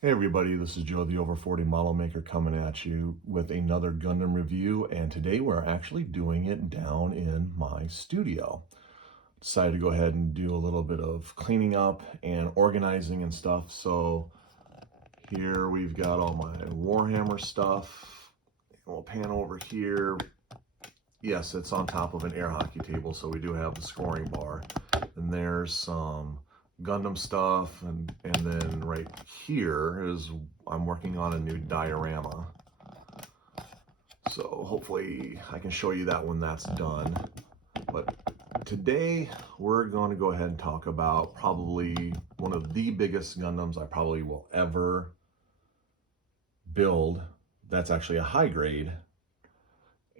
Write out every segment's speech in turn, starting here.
Hey everybody, this is Joe, the Over 40 Model Maker, coming at you with another Gundam review, and today we're actually doing it down in my studio. Decided to go ahead and do a little bit of cleaning up and organizing and stuff. So here we've got all my Warhammer stuff. We'll pan over here. Yes, it's on top of an air hockey table, so we do have the scoring bar. And there's some Gundam stuff, and then right here is I'm working on a new diorama. So hopefully I can show you that when that's done. But today we're going to go ahead and talk about probably one of the biggest Gundams I probably will ever build. That's actually a high grade.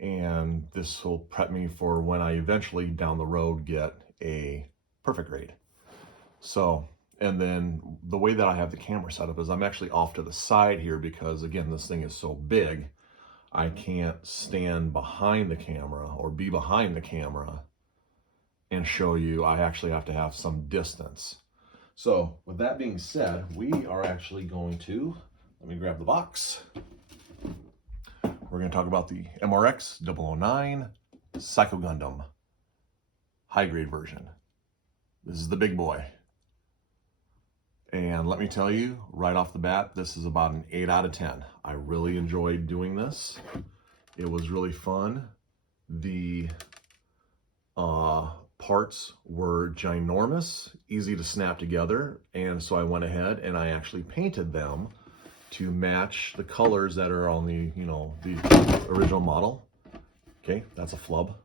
And this will prep me for when I eventually down the road get a perfect grade. So, and then the way that I have the camera set up is I'm actually off to the side here because, again, this thing is so big, I can't stand behind the camera or be behind the camera and show you. I actually have to have some distance. So with that being said, we are actually going to, let me grab the box. We're going to talk about the MRX-009 Psycho Gundam high grade version. This is the big boy. And let me tell you, right off the bat, this is about an 8 out of 10. I really enjoyed doing this. It was really fun. The parts were ginormous, easy to snap together. And so I went ahead and I actually painted them to match the colors that are on the, the original model. Okay, that's a flub.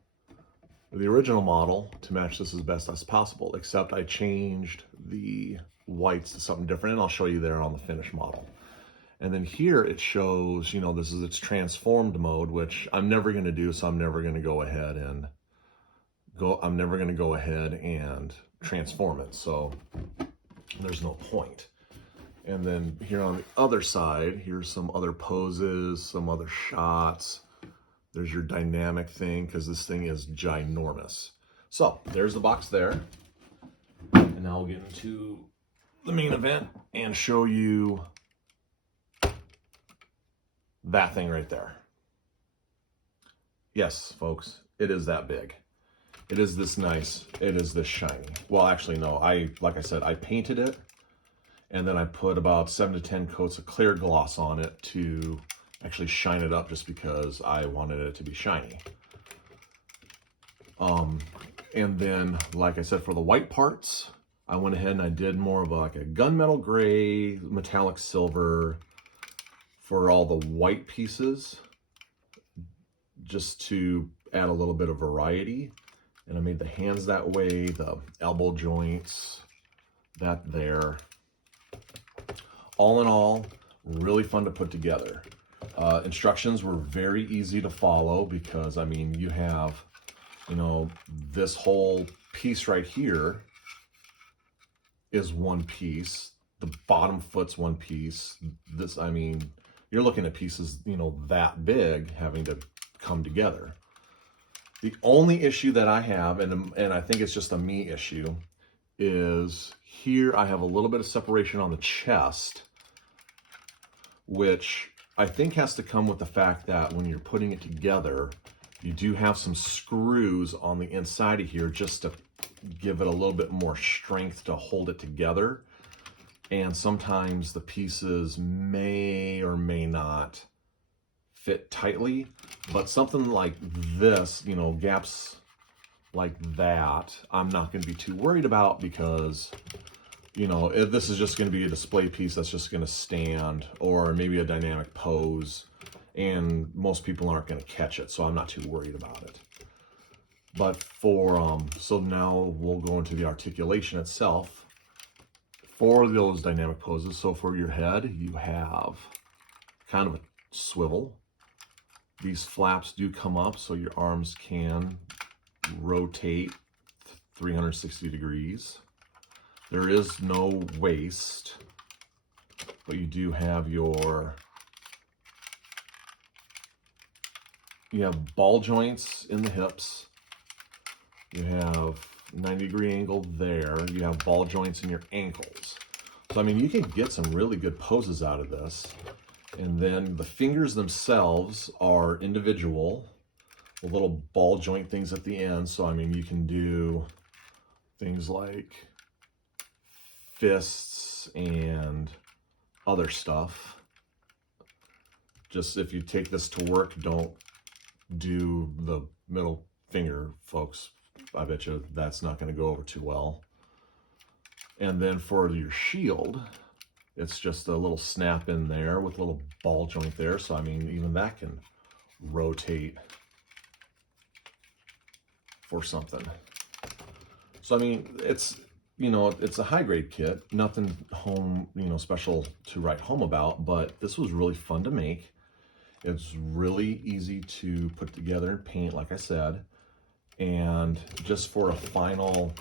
The original model to match this as best as possible, except I changed the whites to something different, and I'll show you there on the finished model. And then here it shows, this is its transformed mode, which I'm never going to do, so I'm never going to go ahead and transform it, so there's no point. And then here on the other side, here's some other poses, some other shots. There's your dynamic thing, because this thing is ginormous. So there's the box there. And now we'll get into the main event and show you that thing right there. Yes, folks, it is that big. It is this nice. It is this shiny. Well, actually, no. Like I said, I painted it, and then I put about 7 to 10 coats of clear gloss on it to actually shine it up, just because I wanted it to be shiny. And then, like I said, for the white parts, I went ahead and I did more of like a gunmetal gray, metallic silver for all the white pieces, just to add a little bit of variety. And I made the hands that way, the elbow joints, that there. All in all, really fun to put together. Instructions were very easy to follow because, I mean, you have, this whole piece right here is one piece. The bottom foot's one piece. This, I mean, you're looking at pieces, that big having to come together. The only issue that I have, and I think it's just a me issue, is here I have a little bit of separation on the chest, which I think has to come with the fact that when you're putting it together, you do have some screws on the inside of here just to give it a little bit more strength to hold it together. And sometimes the pieces may or may not fit tightly, but something like this, gaps like that, I'm not going to be too worried about, because if this is just going to be a display piece that's just going to stand, or maybe a dynamic pose, and most people aren't going to catch it, so I'm not too worried about it. But so now we'll go into the articulation itself for those dynamic poses. So for your head, you have kind of a swivel. These flaps do come up so your arms can rotate 360 degrees. There is no waist, but you do have you have ball joints in the hips. You have 90-degree angle there. You have ball joints in your ankles. So, I mean, you can get some really good poses out of this. And then the fingers themselves are individual, with little ball joint things at the end. So, I mean, you can do things like fists and other stuff. Just if you take this to work, don't do the middle finger, folks. I bet you that's not going to go over too well. And then for your shield, it's just a little snap in there with a little ball joint there. So, I mean, even that can rotate for something. So, I mean, it's, you know, it's a high grade kit, nothing home, you know, special to write home about, but this was really fun to make. It's really easy to put together and paint, like I said. And just for a final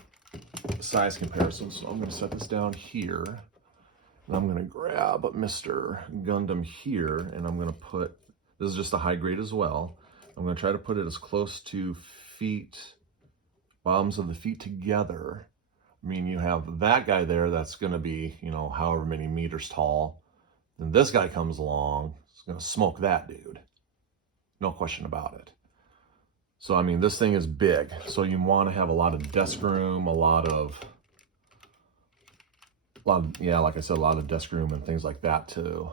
size comparison, so I'm going to set this down here. And I'm going to grab Mr. Gundam here, and I'm going to put, this is just a high grade as well. I'm going to try to put it as close to feet, bottoms of the feet together. I mean, you have that guy there that's going to be, you know, however many meters tall. Then this guy comes along, it's going to smoke that dude. No question about it. So, I mean, this thing is big. So you want to have a lot of desk room, a lot of, yeah, like I said, a lot of desk room and things like that to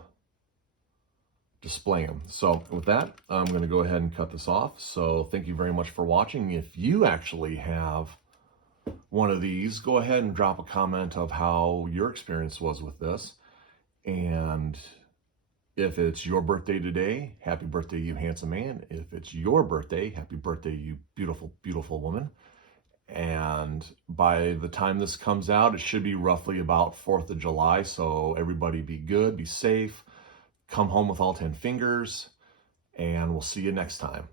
display them. So with that, I'm going to go ahead and cut this off. So thank you very much for watching. If you actually have one of these, go ahead and drop a comment of how your experience was with this. And if it's your birthday today, happy birthday, you handsome man. If it's your birthday, happy birthday, you beautiful, beautiful woman. And by the time this comes out, it should be roughly about 4th of July. So everybody be good, be safe, come home with all 10 fingers, and we'll see you next time.